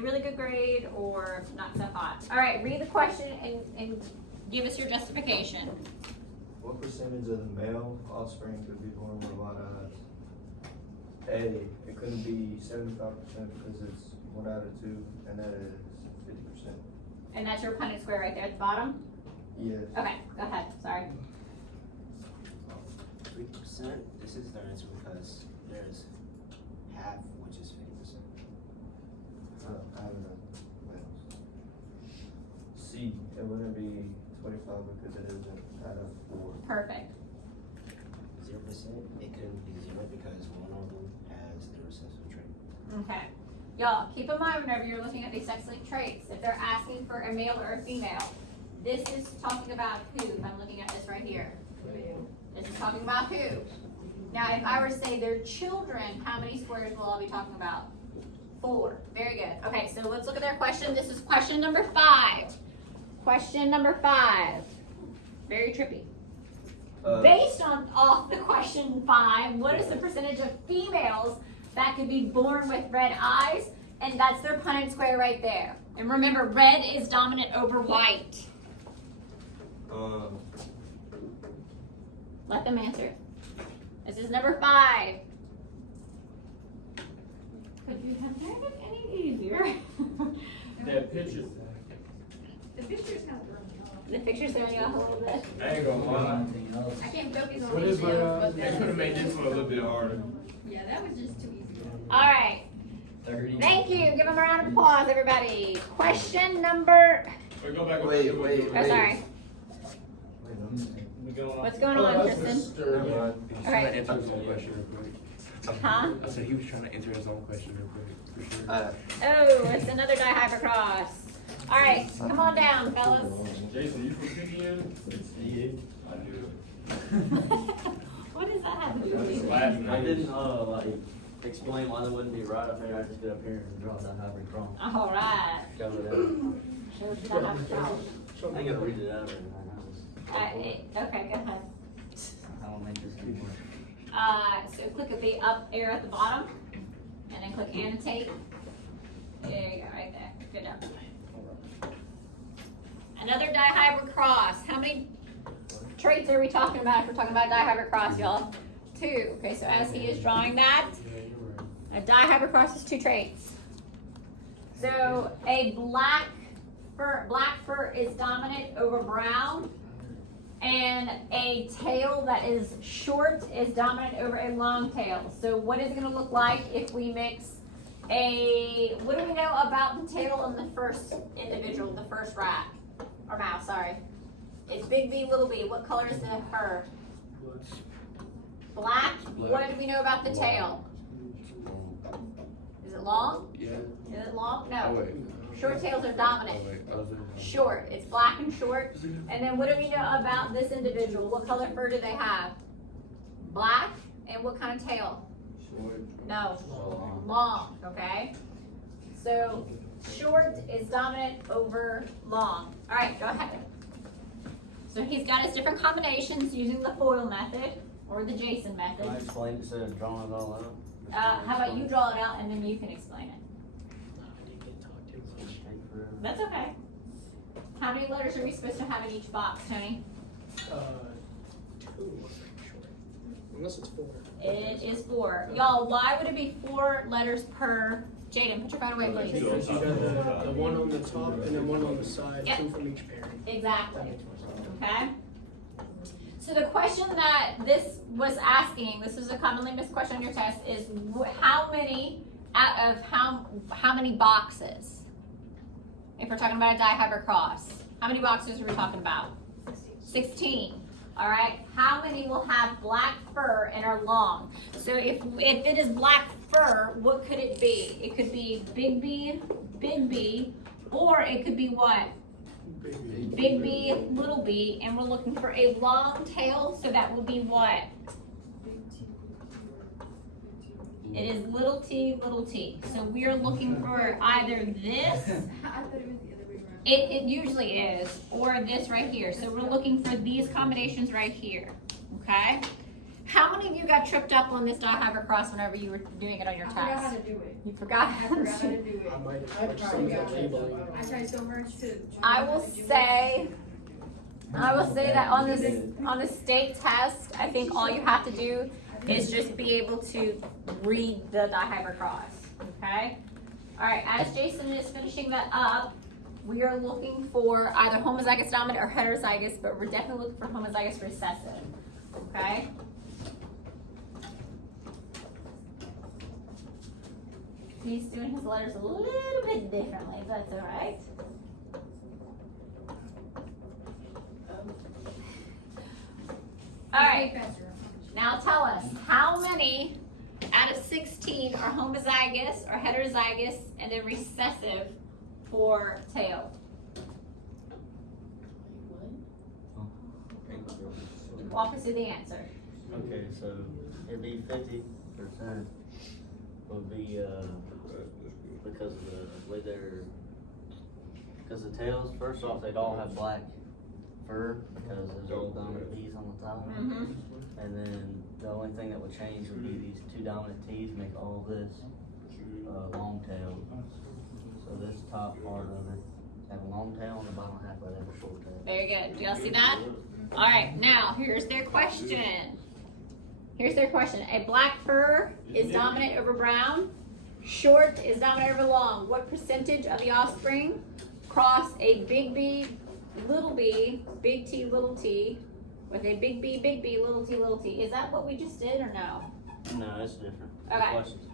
a really good grade or not so hot. All right, read the question and give us your justification. What percentage of the male offspring could be born with a lot of eyes? A, it couldn't be 75% because it's 1 out of 2, and that is 50%. And that's your Punnett square right there at the bottom? Yes. Okay, go ahead, sorry. 50%. This is the answer because there's half, which is 50%. I have enough males. C, it wouldn't be 25 because it isn't out of 4. Perfect. 0%. It couldn't be 0 because one of them has the recessive trait. Okay. Y'all, keep in mind whenever you're looking at these sex-linked traits, if they're asking for a male or a female, this is talking about who, if I'm looking at this right here. This is talking about who. Now, if I were to say they're children, how many squares will I be talking about? 4. Very good. Okay, so let's look at their question. This is question number 5. Question number 5. Very trippy. Based off the question 5, what is the percentage of females that could be born with red eyes? And that's their Punnett square right there. And remember, red is dominant over white. Let them answer. This is number 5. Could you have made it any easier? That picture. The picture's kind of throwing me off. The picture's throwing you off a little bit. I ain't gonna lie. I can't focus on What anything is my, else but they that. could have made this one a little bit harder. Yeah, that was just too easy. All right. 30. Thank you. Give them a round of applause, everybody. Question number. Wait, go back. Wait. Oh, sorry. What's going on, Tristan? All right. Answer his own question real quick. Huh? I said he was trying to answer his own question real quick, for sure. Oh, it's another dihypercross. All right, come on down, fellas. Jason, you from PDN? Yeah. I do. What does that have to do Just with you? laughing. I didn't like explain why they wouldn't be right. I figured I'd just get up here and draw that hybrid wrong. All right. Cover that. Shows you dihypercross. I gotta read it out right now. Okay, go ahead. I don't make this anymore. So click at the up arrow at the bottom, and then click annotate. There you go, right there. Good job. Another dihybrid cross. How many traits are we talking about if we're talking about dihybrid cross, y'all? 2. Okay, so as he is drawing that, a dihybrid cross is 2 traits. So a black fur is dominant over brown, and a tail that is short is dominant over a long tail. So what is it going to look like if we mix what do we know about the tail on the first individual, the first rat, or mouse, sorry. It's big B, little b. What color is the fur? Black. What do we know about the tail? Is it long? Yeah. Is it long? Oh, No. wait. Short tails are dominant. Oh, wait. I was looking at- Short. It's black and short. And then what do we know about this individual? What color fur do they have? Black. And what kind of tail? No. Long. Okay. So short is dominant over long. All right, go ahead. So he's got his different combinations using the FOIL method or the Jason Can I method. explain it instead of drawing it all out? How about you draw it out and then you can explain it? That's okay. How many letters are we supposed to have in each box, Tony? 2, unless it's 4. It is 4. Y'all, why would it be 4 letters per? Jaden, put your phone away, please. Because you got the one on the top and then one on the side, Yep. 2 from each parent. Exactly. Okay? So the question that this was asking, this is a commonly missed question on your test, is how many out of how many boxes? If we're talking about a dihybrid cross, how many boxes are we talking about? 16. All right. How many will have black fur and are long? So if it is black fur, what could it be? It could be big B, or it could be what? Big B, little b, and we're looking for a long tail, so that will be what? It is little t. So we are looking for either this, I thought it was the other way around. it usually is, or this right here. So we're looking for these combinations right here, okay? How many of you got tripped up on this dihyper cross whenever you were doing it on your I forgot how test? to do it. You forgot? I forgot how to do it. I might have some of that labeling. I tried so much to. I will say that on the state test, I think all you have to do is just be able to read the dihyper cross, okay? All right, as Jason is finishing that up, we are looking for either homozygous dominant or heterozygous, but we're definitely looking for homozygous recessive, okay? He's doing his letters a little bit differently, but that's all right. All right, now tell us, how many out of 16 are homozygous or heterozygous and then recessive for tail? Walk us through the answer. Okay, so it'd be 50% would be, because of the way they're, because the tails, first off, they'd all have black fur because there's old dominant T's on the top. Mm-hmm. And then the only thing that would change would be these two dominant T's make all this, long tail. So this top part of it have a long tail and the bottom half of it have a short tail. Very good. Do y'all see that? All right, now here's their question. Here's their question. A black fur is dominant over brown. Short is dominant over long. What percentage of the offspring cross a big B, little b, big T, little t, with a big B, little t, little t? Is that what we just did or no? No, that's different. Okay. Questions?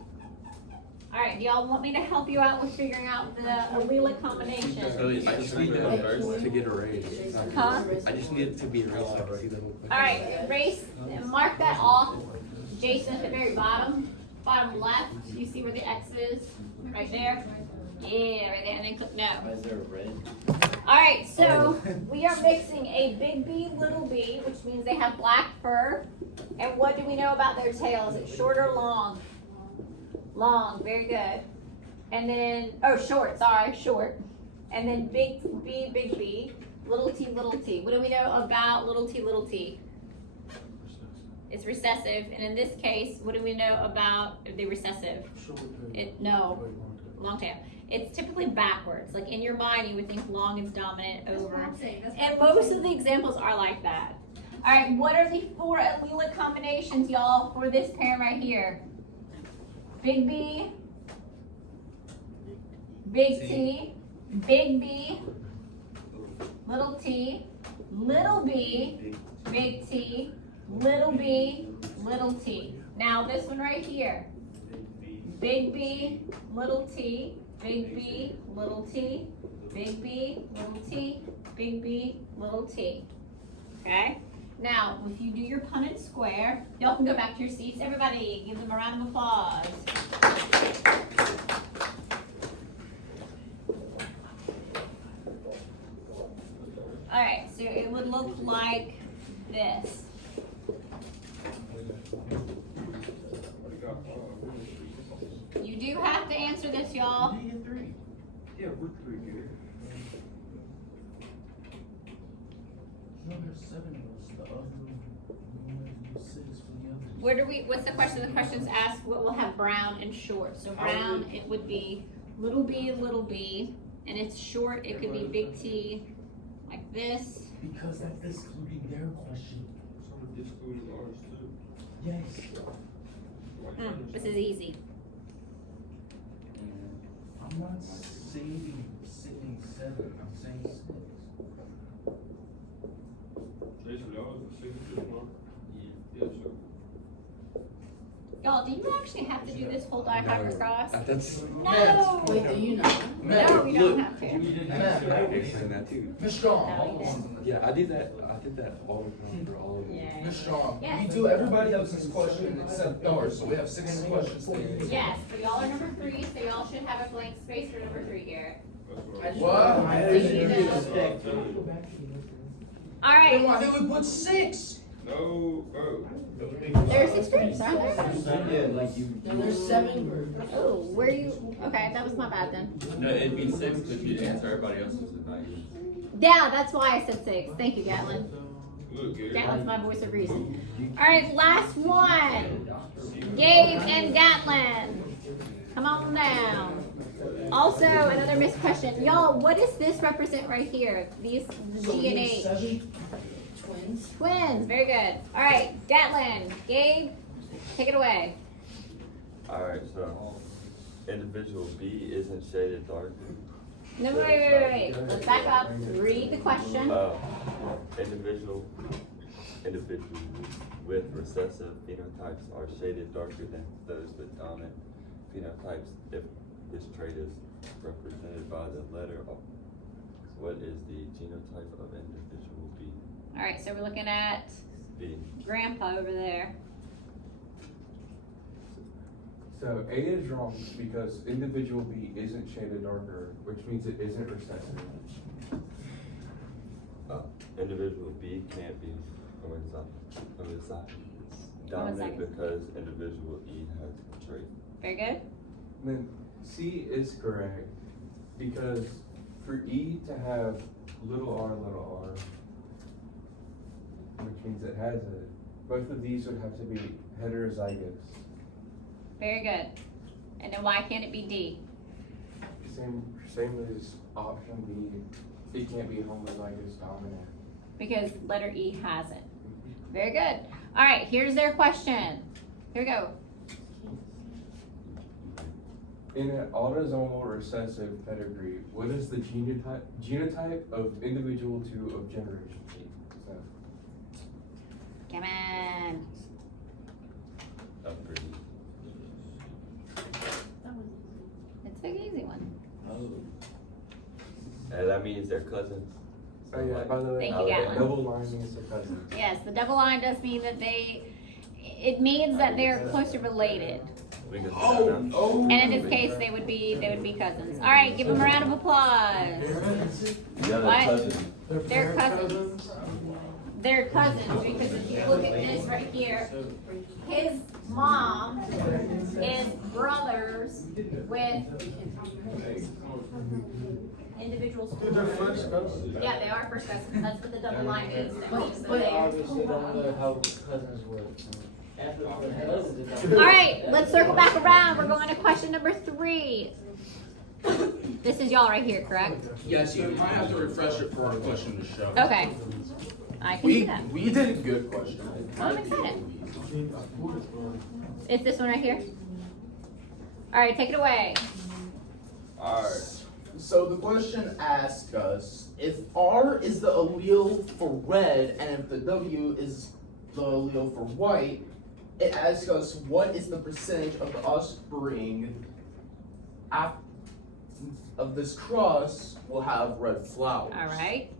All right, do y'all want me to help you out with figuring out the allelic combination? So I just need to get a raise. Huh? I just need it to be a raise so I can see the whole thing. All right, erase, mark that off. Jason, at the very bottom left, you see where the X is? Right there? Yeah, right there, and then click no. Is there a red? All right, so we are mixing a big B, little b, which means they have black fur. And what do we know about their tail? Is it short or long? Long, very good. And then, oh, short, sorry, short. And then big B, little t, little t. What do we know about little t, little t? It's recessive, and in this case, what do we know about the recessive? No, long tail. It's typically backwards. Like in your mind, you would think long is dominant That's what over. I'm saying. That's And what I'm most saying. of the examples are like that. All right, what are the 4 allelic combinations, y'all, for this pair right here? Big B, big T, big B, little t, little b, big T, little b, little t. Now this one right here. Big B, little t, big B, little t, big B, little t, big B, little t. Okay? Now, if you do your Punnett square, y'all can go back to your seats. Everybody, give them a round of applause. All right, so it would look like this. You do have to answer this, y'all. Yeah, we're pretty good. No, there's 7 of us. The other one, 6 for the others. Where do we, what's the question? The question's asked what will have brown and short. So brown, it would be little b, and it's short, it could be big T, like this. Because that's excluding their question. So we're excluding ours too. Yes. This is easy. I'm not saying 7, I'm saying 6. Jason, y'all is the signature mark? Yeah, sure. Y'all, do you actually have to do this whole dihyper cross? That's. No! Wait, do you know? No, you don't have to. Saying that too. Ms. Strong, No, you didn't. Yeah, I did that all the time for all of them. Yeah. Ms. Strong, Yes. we do everybody else's question except yours, so we have 6 questions to answer. Yes, so y'all are number 3, so y'all should have a blank space for number 3, Garrett. That's What? All Then right, why did we put 6? No, bro. there are 6 groups, aren't there? Yeah, like you. There's 7 groups. Oh, where you, okay, that was my bad then. No, it'd be 6 because you answer everybody else's and not you. Yeah, that's why I said 6. Thank you, Gatlin. Look, Gary. That was my voice of reason. Alright, last one. Gabe and Gatlin. Come on down. Also, another missed question. Y'all, what does this represent right here? These G and H. Twins. Twins, very good. Alright, Gatlin, Gabe, take it away. Alright, so individual B isn't shaded darker. No, wait. Let's back up. Read the question. Individuals with recessive phenotypes are shaded darker than those with dominant phenotypes if this trait is represented by the letter O. What is the genotype of individual B? Alright, so we're looking at B. Grandpa over there. So A is wrong because individual B isn't shaded darker, which means it isn't recessive. Individual B can't be homozygous dominant because individual E has the trait. Very good. Then C is correct because for E to have little r, which means it has it, both of these would have to be heterozygous. Very good. And then why can't it be D? Same as option B. It can't be homozygous dominant. Because letter E has it. Very good. Alright, here's their question. Here we go. In an autosomal recessive pedigree, what is the genotype of individual 2 of generation 8? So, Come on. Pretty. It's an easy one. And that means they're cousins. oh yeah, by the way, Thank you, Gatlin. double line means they're cousins. Yes, the double line does mean that it means that they're closely related. We can see that now. And in this case, they would be cousins. Alright, give them a round of applause. Yeah, What? they're cousins. They're cousins. They're cousins because if you look at this right here, his mom is brothers with individuals. They're first cousins. Yeah, they are first cousins. That's what the double line means. That means that But they are. obviously don't know how cousins work. All right, let's circle back around. We're going to question number 3. This is y'all right here, correct? Yes, you might have to refresh it for our question to show. Okay. I can do that. We did a good question. I'm excited. It's this one right here. All right, take it away. Alright. So the question asks us if R is the allele for red and if the W is the allele for white, it asks us what is the percentage of the offspring of this cross will have red flowers. All right.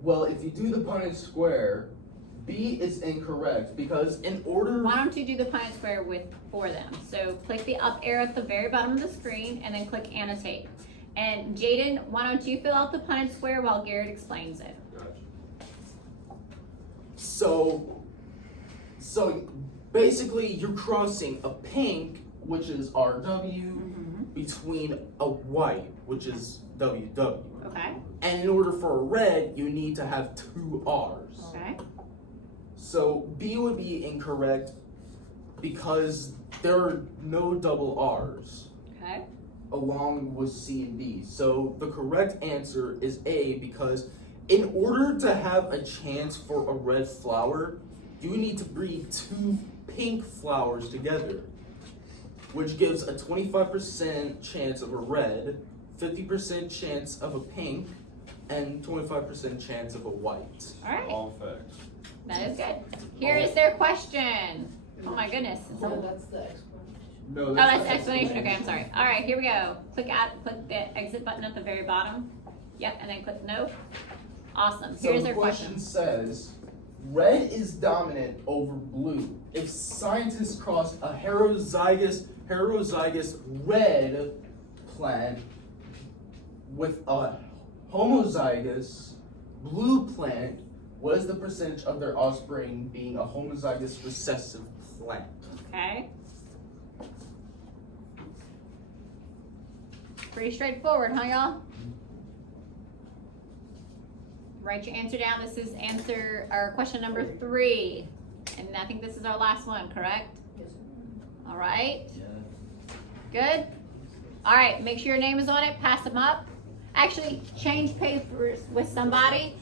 Well, if you do the Punnett square, B is incorrect because in order. Why don't you do the Punnett square for them? So click the up arrow at the very bottom of the screen and then click annotate. And Jaden, why don't you fill out the Punnett square while Garrett explains it? So basically you're crossing a pink, which is RW, between a white, which is WW. Okay. And in order for a red, you need to have 2 R's. Okay. So B would be incorrect because there are no double R's Okay. along with C and D. So the correct answer is A because in order to have a chance for a red flower, you need to breed 2 pink flowers together, which gives a 25% chance of a red, 50% chance of a pink, and 25% chance of a white. All right. All facts. That is good. Here is their question. Oh my goodness. No, that's the explanation. No, Oh, that's the explanation. Okay, I'm sorry. All right, here we go. Click the exit button at the very bottom. Yep, and then click no. Awesome. So Here's the their question. says, red is dominant over blue. If scientists crossed a heterozygous red plant with a homozygous blue plant, what is the percentage of their offspring being a homozygous recessive plant? Okay. Pretty straightforward, huh, y'all? Write your answer down. This is answer, or question number 3. And I think this is our last one, correct? Yes, sir. All right, Yeah. good? All right, make sure your name is on it, pass them up. Actually, change papers with somebody.